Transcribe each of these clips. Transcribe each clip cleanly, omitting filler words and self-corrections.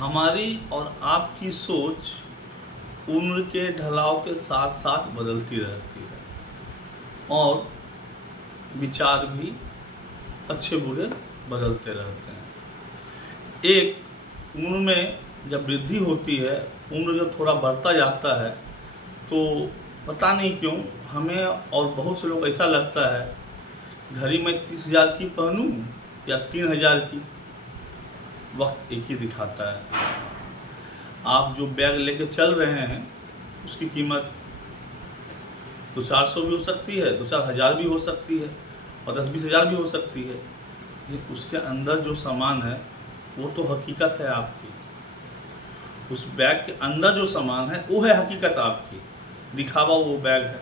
हमारी और आपकी सोच उम्र के ढलाव के साथ साथ बदलती रहती है और विचार भी अच्छे बुरे बदलते रहते हैं। एक उम्र में जब वृद्धि होती है, उम्र जब थोड़ा बढ़ता जाता है तो पता नहीं क्यों हमें और बहुत से लोग ऐसा लगता है घड़ी में 30,000 की पहनूं या 3,000 की, वक्त एक ही दिखाता है। आप जो बैग लेके चल रहे हैं उसकी कीमत 200-400 भी हो सकती है, 2-4 हज़ार भी हो सकती है और 10-20 हज़ार भी हो सकती है, लेकिन उसके अंदर जो सामान है वो तो हकीकत है आपकी। उस बैग के अंदर जो सामान है वो है हकीकत आपकी, दिखावा वो बैग है।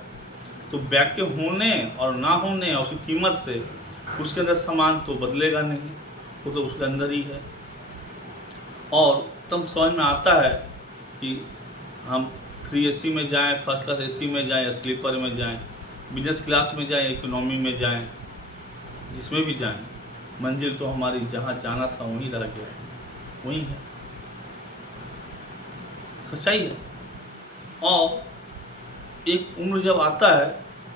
तो बैग के होने और ना होने और उसकी कीमत से उसके अंदर सामान तो बदलेगा नहीं, वो तो उसके अंदर ही है। और तब समझ में आता है कि हम 3AC में जाएं, फर्स्ट क्लास AC में जाएं या स्लीपर में जाएं, बिजनेस क्लास में जाएं, इकोनॉमी में जाएं, जिसमें भी जाएं, मंजिल तो हमारी जहाँ जाना था वहीं रह गया, वहीं है, सच्चाई है। और एक उम्र जब आता है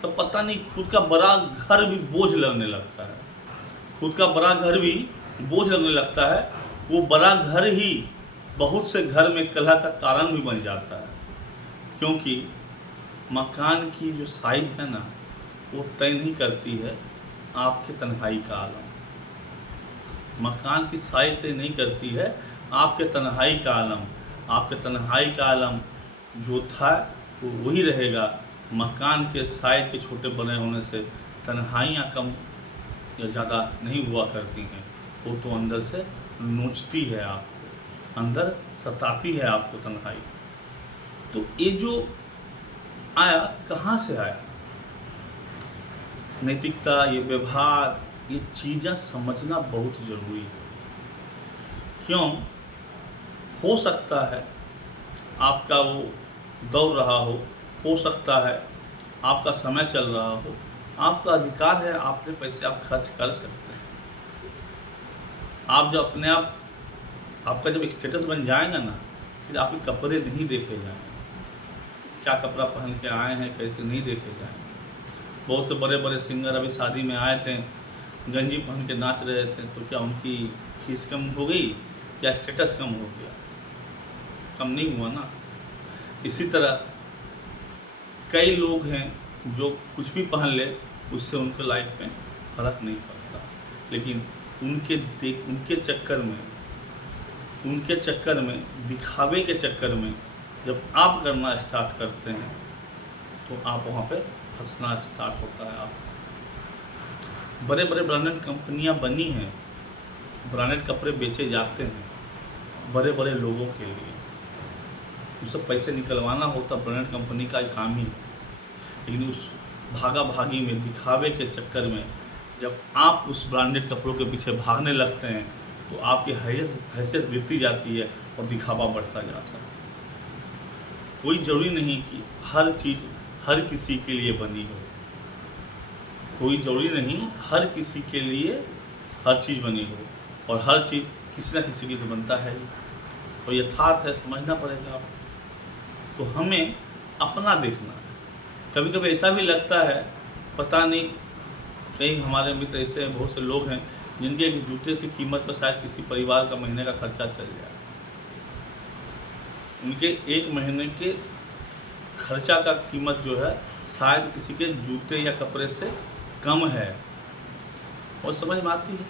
तब पता नहीं खुद का बड़ा घर भी बोझ लगने लगता है, खुद का बड़ा घर भी बोझ लगने लगता है। वो बड़ा घर ही बहुत से घर में कलह का कारण भी बन जाता है, क्योंकि मकान की जो साइज है ना वो तय नहीं करती है आपके तन्हाई का आलम। मकान की साइज तय नहीं करती है आपके तन्हाई का आलम। आपके तन्हाई का आलम जो था वो वही रहेगा। मकान के साइज के छोटे बड़े होने से तन्हाइयाँ कम या ज़्यादा नहीं हुआ करती हैं, वो तो अंदर से नोचती है आपको, अंदर सताती है आपको तन्हाई। तो ये जो आया कहाँ से आया? नैतिकता, ये व्यवहार, ये चीज़ें समझना बहुत ज़रूरी है। क्यों? हो सकता है आपका वो दौड़ रहा हो सकता है आपका समय चल रहा हो, आपका अधिकार है, आपने पैसे आप खर्च कर सकते हैं। आप जब अपने आप आपका जब स्टेटस बन जाएगा ना, फिर आपके कपड़े नहीं देखे जाएंगे, क्या कपड़ा पहन के आए हैं कैसे नहीं देखे जाएंगे। बहुत से बड़े बड़े सिंगर अभी शादी में आए थे, गंजी पहन के नाच रहे थे, तो क्या उनकी फीस कम हो गई या स्टेटस कम हो गया? कम नहीं हुआ ना। इसी तरह कई लोग हैं जो कुछ भी पहन ले उससे उनके लाइफ में फ़र्क नहीं पड़ता, लेकिन उनके चक्कर में दिखावे के चक्कर में जब आप करना स्टार्ट करते हैं तो आप वहाँ पे फंसना स्टार्ट होता है। आप बड़े बड़े ब्रांडेड कंपनियाँ बनी हैं, ब्रांडेड कपड़े बेचे जाते हैं बड़े बड़े लोगों के लिए, उससे पैसे निकलवाना होता ब्रांडेड कंपनी का काम ही। लेकिन उस भागा भागी में दिखावे के चक्कर में जब आप उस ब्रांडेड कपड़ों के पीछे भागने लगते हैं तो आपकी हैसियत गिरती जाती है और दिखावा बढ़ता जाता है। कोई ज़रूरी नहीं कि हर चीज़ हर किसी के लिए बनी हो, कोई ज़रूरी नहीं हर किसी के लिए हर चीज़ बनी हो, और हर चीज़ किसी न किसी के लिए बनता है और यथार्थ है, समझना पड़ेगा आपको। तो हमें अपना देखना है। कभी कभी ऐसा भी लगता है, पता नहीं कई हमारे मित्र ऐसे बहुत से लोग हैं जिनके एक जूते की कीमत पर शायद किसी परिवार का महीने का खर्चा चल जाए। उनके एक महीने के खर्चा का कीमत जो है शायद किसी के जूते या कपड़े से कम है, और समझ में आती है।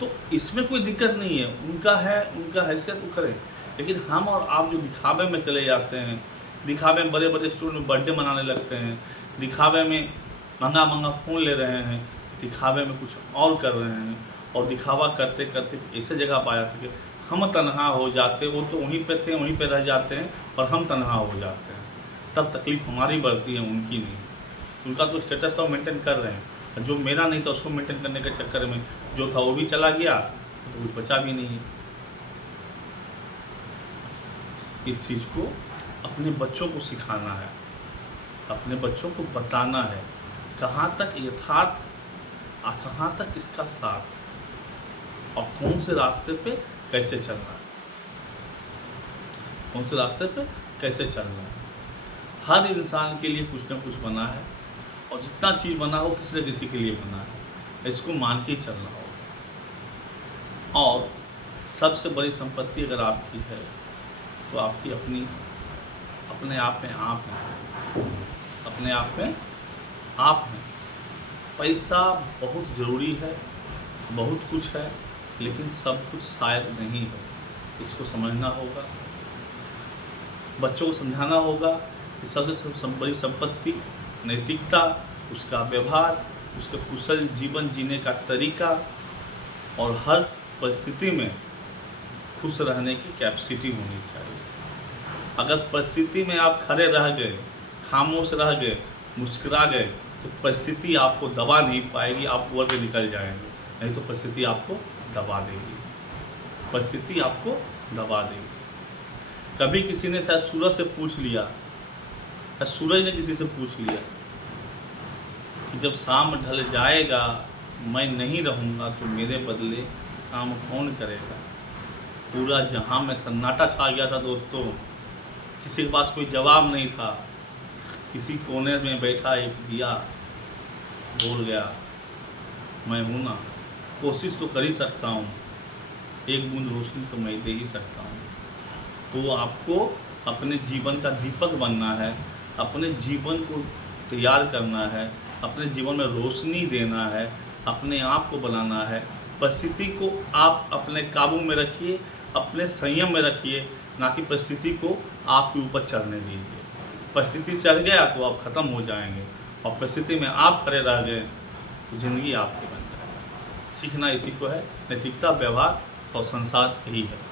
तो इसमें कोई दिक्कत नहीं है, उनका है, उनका हैसियत वो करें। लेकिन हम और आप जो दिखावे में चले जाते हैं, दिखावे में बड़े बड़े स्टोर में बर्थडे मनाने लगते हैं, दिखावे में महंगा महंगा फ़ोन ले रहे हैं, दिखावे में कुछ और कर रहे हैं, और दिखावा करते करते ऐसे जगह पाया था कि हम तनहा हो जाते। वो तो वहीं पे थे, वहीं पे रह जाते हैं और हम तनहा हो जाते हैं। तब तकलीफ़ हमारी बढ़ती है, उनकी नहीं। उनका तो स्टेटस तो मेंटेन कर रहे हैं, जो मेरा नहीं था उसको मेंटेन करने के चक्कर में जो था वो भी चला गया, तो कुछ बचा भी नहीं है। इस चीज़ को अपने बच्चों को सिखाना है, अपने बच्चों को बताना है कहाँ तक यथार्थ और कहाँ तक इसका साथ, और कौन से रास्ते पे कैसे चलना है। कौन से रास्ते पे कैसे चलना है। हर इंसान के लिए कुछ ना कुछ बना है, और जितना चीज़ बना हो किसी न किसी के लिए बना है, इसको मान के ही चलना होगा। और सबसे बड़ी संपत्ति अगर आपकी है तो आपकी अपने आप में आप है, अपने आप में आप हैं। पैसा बहुत ज़रूरी है, बहुत कुछ है, लेकिन सब कुछ शायद नहीं है। इसको समझना होगा, बच्चों को समझाना होगा कि सबसे बड़ी संपत्ति नैतिकता, उसका व्यवहार, उसका कुशल जीवन जीने का तरीका, और हर परिस्थिति में खुश रहने की कैपेसिटी होनी चाहिए। अगर परिस्थिति में आप खड़े रह गए, खामोश रह गए, मुस्कुरा गए, तो परिस्थिति आपको दबा नहीं पाएगी, आप ऊपर के निकल जाएंगे। नहीं तो परिस्थिति आपको दबा देगी, परिस्थिति आपको दबा देगी। कभी किसी ने शायद सूरज से पूछ लिया, या सूरज ने किसी से पूछ लिया कि जब शाम ढल जाएगा मैं नहीं रहूँगा तो मेरे बदले काम कौन करेगा। पूरा जहां में सन्नाटा छा गया था दोस्तों, किसी के पास कोई जवाब नहीं था। किसी कोने में बैठा एक दिया बोल गया, मैं हूँ ना, कोशिश तो कर ही सकता हूँ, एक बूंद रोशनी तो मैं दे ही सकता हूँ। तो आपको अपने जीवन का दीपक बनना है, अपने जीवन को तैयार करना है, अपने जीवन में रोशनी देना है, अपने आप को बनाना है। परिस्थिति को आप अपने काबू में रखिए, अपने संयम में रखिए, ना कि परिस्थिति को आपके ऊपर चढ़ने दीजिए। परिस्थिति चढ़ गया तो आप ख़त्म हो जाएंगे, और परिस्थिति में आप खड़े रह गए तो ज़िंदगी आपकी बन जाएगी। सीखना इसी को है, नैतिकता, व्यवहार और संसार यही है।